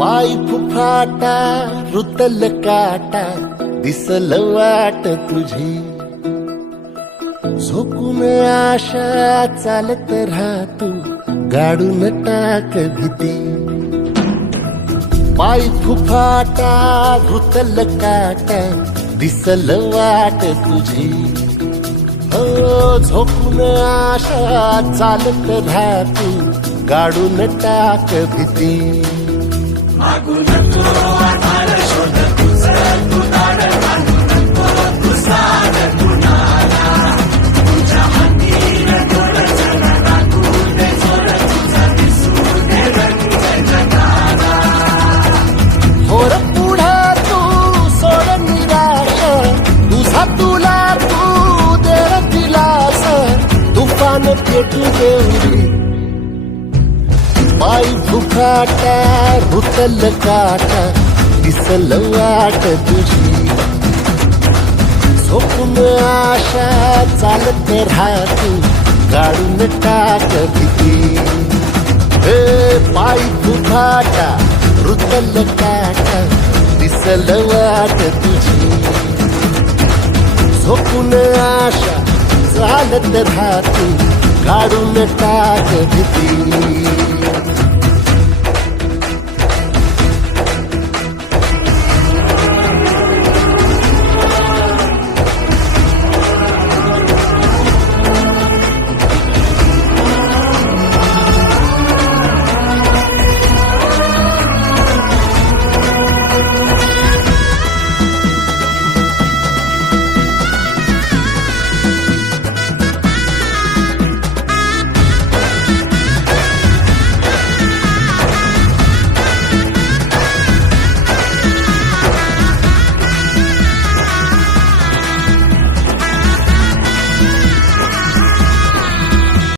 पाय फुफाटा रुतल काटा दिसल वाट तुझी झोकून आशा चालत राहतो गाडून टाक भीती पाय फुफाटा रुतल काटा दिसल वाट तुझी झोकून आशा चालत राहतो गाडून टाक भीती मागून तो आधार शोध तुझं तू दार घालून नको तू साध कुणाला तुझ्या हातीन थोडं जण दाखवून दे जोर तुझा दिसू दे रंग जगाला होर पुढे तू सोड निराश तुझा तुला तू दे दिलास तुफान पेटू देऊरी पाय फुफाटा रुतल काटा दिसल वाट तुझी झोपून आशा चालत राहतो गाडून टाक भीती पाय फुफाटा रुतल काटा दिसल वाट तुझी झोपून आशा चालत राहतो गाडून टाक भीती